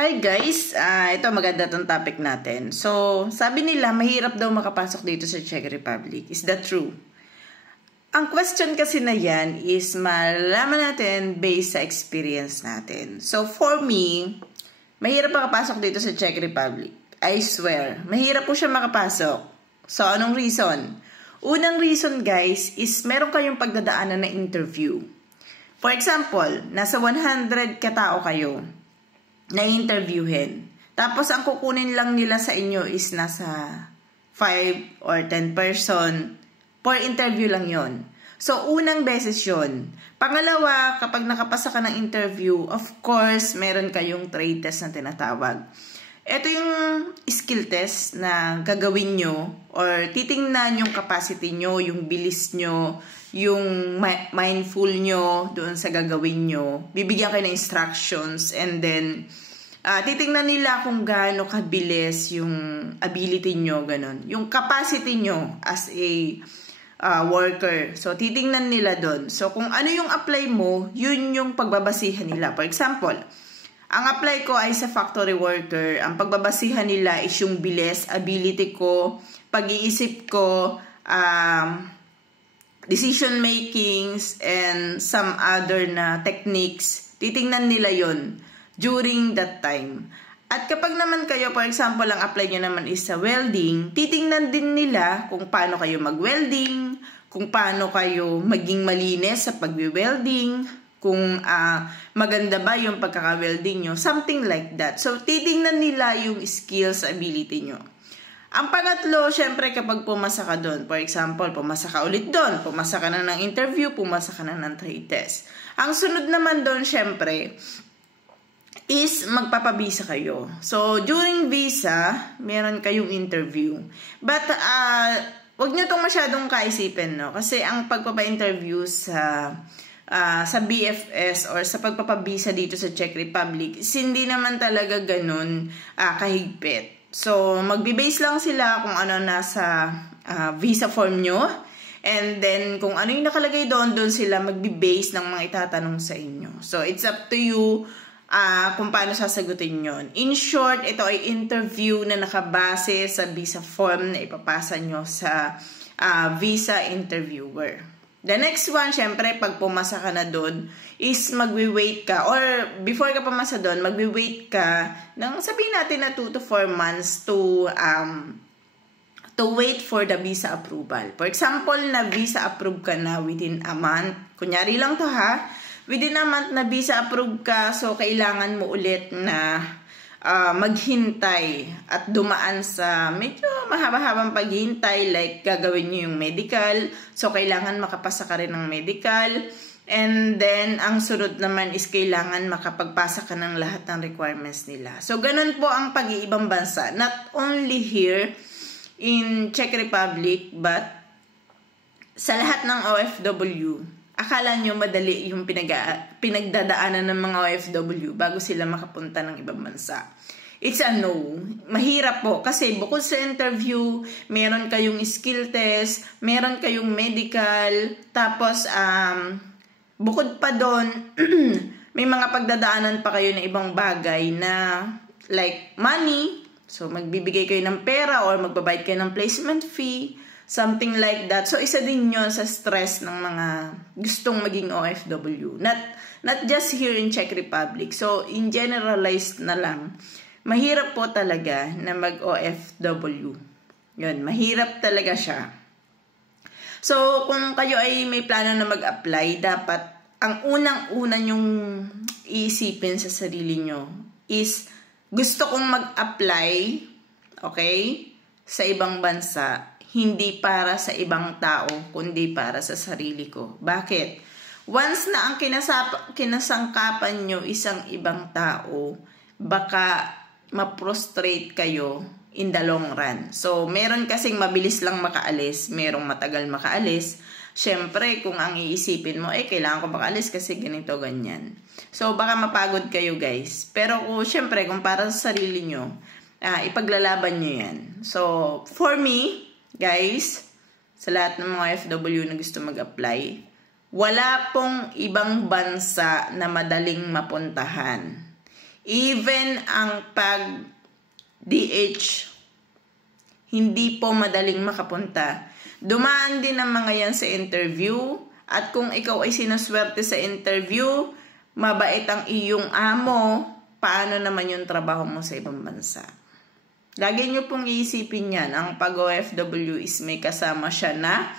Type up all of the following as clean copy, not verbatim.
Hi guys, ito maganda tong topic natin. So, sabi nila mahirap daw makapasok dito sa Czech Republic. Is that true? Ang question kasi na yan is malalaman natin based sa experience natin. So, for me, mahirap makapasok dito sa Czech Republic. I swear, mahirap po siya makapasok. So, anong reason? Unang reason guys is meron kayong pagdadaanan na interview. For example, nasa 100 katao kayo na interviewin. Tapos, ang kukunin lang nila sa inyo is nasa 5 or 10 person. For interview lang yon. So, unang beses yon. Pangalawa, kapag nakapasa ka ng interview, of course, meron kayong trade test na tinatawag. Ito yung skill test na gagawin nyo or titingnan yung capacity nyo, yung bilis nyo, yung mindful nyo doon sa gagawin nyo. Bibigyan kayo ng instructions and then titingnan nila kung gaano kabilis yung ability nyo, ganun. Yung capacity nyo as a worker. So, titingnan nila doon. So, kung ano yung apply mo, yun yung pagbabasihan nila. For example, ang apply ko ay sa factory worker. Ang pagbabasihan nila is yung bilis, ability ko, pag-iisip ko, decision makings, and some other na techniques. Titingnan nila yon during that time. At kapag naman kayo, for example, ang apply nyo naman is sa welding, titingnan din nila kung paano kayo mag-welding, kung paano kayo maging malinis sa pag-welding, kung maganda ba yung pagkaka-welding nyo, something like that. So, titingnan nila yung skills, ability nyo. Ang pangatlo, syempre kapag pumasa ka doon, for example, pumasa ka ulit doon, pumasa ka na ng interview, pumasa ka na ng trade test. Ang sunod naman doon, syempre, is magpapabisa kayo. So, during visa, meron kayong interview. But, wag nyo itong masyadong kaisipin, no? Kasi ang pagpapa-interview sa BFS or sa pagpapabisa dito sa Czech Republic, hindi naman talaga ganun kahigpit. So, magbe-base lang sila kung ano nasa visa form nyo. And then, kung ano yung nakalagay doon, doon sila magbe-base ng mga itatanong sa inyo. So, it's up to you kung paano sasagutin yon. In short, ito ay interview na nakabase sa visa form na ipapasa nyo sa visa interviewer. The next one, syempre, pag pumasa ka na doon, is magwi-wait ka. Or, before ka pumasa doon, magwi-wait ka ng, sabihin natin na 2 to 4 months to wait for the visa approval. For example, na visa approve ka na within a month. Kunyari lang to ha. Within a month na visa approve ka, so kailangan mo ulit na maghintay at dumaan sa medyo mahaba-habang paghintay, like gagawin nyo yung medical, so kailangan makapasa ka rin ng medical, and then ang sunod naman is kailangan makapagpasa ka ng lahat ng requirements nila. So ganun po ang pag-iibang bansa, not only here in Czech Republic, but sa lahat ng OFW. Akala nyo madali yung pinagdadaanan ng mga OFW bago sila makapunta ng ibang bansa. It's a no. Mahirap po kasi bukod sa interview, meron kayong skill test, meron kayong medical, tapos bukod pa doon, may mga pagdadaanan pa kayo na ibang bagay na like money. So magbibigay kayo ng pera or magbabayad kayo ng placement fee. Something like that. So, isa din yun sa stress ng mga gustong maging OFW. Not just here in Czech Republic. So, in generalized na lang, mahirap po talaga na mag-OFW. Yun, mahirap talaga siya. So, kung kayo ay may plano na mag-apply, dapat ang unang-una yung iisipin sa sarili nyo is gusto kong mag-apply, okay, sa ibang bansa, hindi para sa ibang tao, kundi para sa sarili ko. Bakit? Once na ang kinasangkapan nyo isang ibang tao, baka ma-prostrate kayo in the long run. So, meron kasing mabilis lang makaalis, merong matagal makaalis. Siyempre, kung ang iisipin mo, kailangan ko makaalis kasi ganito, ganyan. So, baka mapagod kayo guys. Pero siyempre, kung para sa sarili nyo, ipaglalaban nyo yan. So, for me, guys, sa lahat ng mga FW na gusto mag-apply, wala pong ibang bansa na madaling mapuntahan. Even ang pag-DH, hindi po madaling makapunta. Dumaan din ang mga yan sa interview. At kung ikaw ay sinuswerte sa interview, mabait ang iyong amo, paano naman yung trabaho mo sa ibang bansa? Lagi nyo pong iisipin yan. Ang pag-OFW is may kasama siya na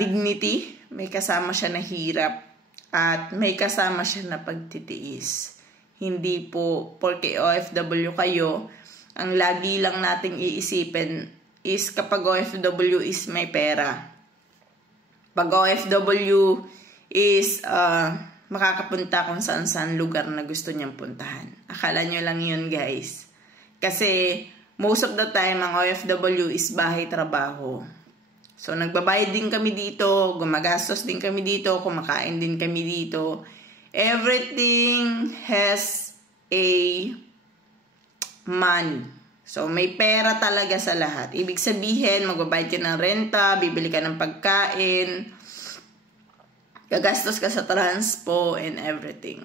dignity, may kasama siya na hirap, at may kasama siya na pagtitiis. Hindi po porque OFW kayo, ang lagi lang nating iisipin is kapag OFW is may pera. Pag OFW is makakapunta kung saan-saan lugar na gusto niyang puntahan. Akala nyo lang yun, guys. Kasi most of the time, ang OFW is bahay-trabaho. So, nagbabayad din kami dito, gumagastos din kami dito, kumakain din kami dito. Everything has a money. So, may pera talaga sa lahat. Ibig sabihin, magbabayad ka ng renta, bibili ka ng pagkain, gagastos ka sa transpo, and everything.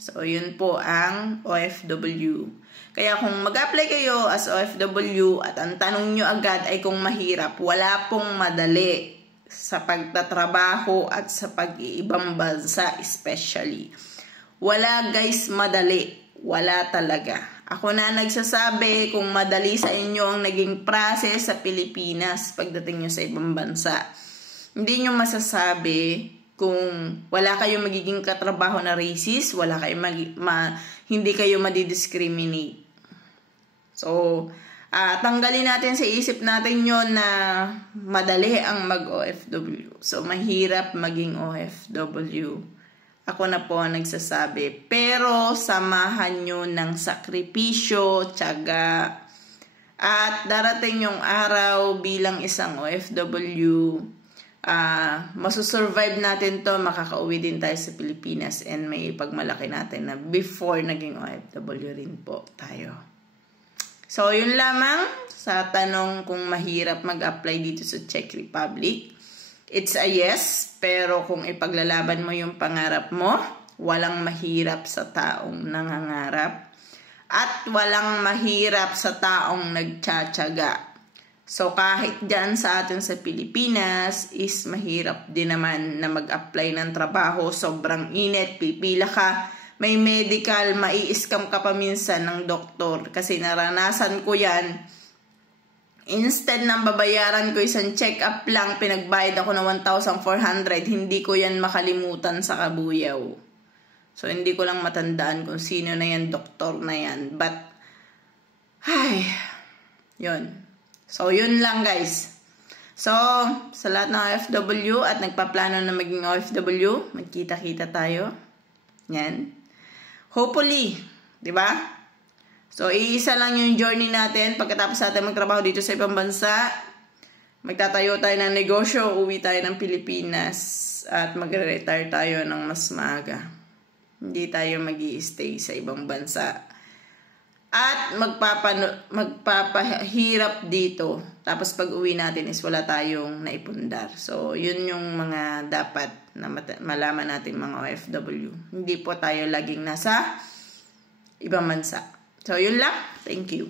So, yun po ang OFW. Kaya kung mag-apply kayo as OFW at ang tanong nyo agad ay kung mahirap, wala pong madali sa pagtatrabaho at sa pag-iibang bansa especially. Wala guys, madali. Wala talaga. Ako na nagsasabi kung madali sa inyo ang naging process sa Pilipinas pagdating nyo sa ibang bansa. Hindi nyo masasabi kung wala kayong magiging katrabaho na racist, wala kayong hindi kayo madidiscriminate. So, tanggalin natin sa isip natin yon na madali ang mag-OFW. So, mahirap maging OFW. Ako na po ang nagsasabi. Pero, samahan nyo ng sakripisyo, tiyaga, at darating yung araw bilang isang OFW, masusurvive natin to, makakauwi din tayo sa Pilipinas, and may ipagmalaki natin na before naging OFW rin po tayo. So, yun lamang sa tanong kung mahirap mag-apply dito sa Czech Republic. It's a yes, pero kung ipaglalaban mo yung pangarap mo, walang mahirap sa taong nangangarap at walang mahirap sa taong nagtsatsaga. So, kahit dyan sa atin sa Pilipinas is mahirap din naman na mag-apply ng trabaho. Sobrang init, pipila ka. May medical, mai-scam ka pa minsan ng doktor. Kasi naranasan ko yan. Instead ng babayaran ko isang check-up lang, pinagbayad ako ng 1,400. Hindi ko yan makalimutan sa Kabuyaw. So, hindi ko lang matandaan kung sino na yan, doktor na yan. But, yun. So, yun lang guys. So, sa lahat ng OFW at nagpaplano na maging OFW, magkita-kita tayo. Yan. Hopefully, di ba? So, iisa lang yung journey natin. Pagkatapos natin magtrabaho dito sa ibang bansa, magtatayo tayo ng negosyo, uwi tayo ng Pilipinas, at magre-retire tayo ng mas maaga. Hindi tayo mag-i-stay sa ibang bansa. At magpapahirap dito. Tapos pag uwi natin is wala tayong naipundar. So, yun yung mga dapat na malaman natin mga OFW. Hindi po tayo laging nasa ibang bansa. So, yun lang. Thank you.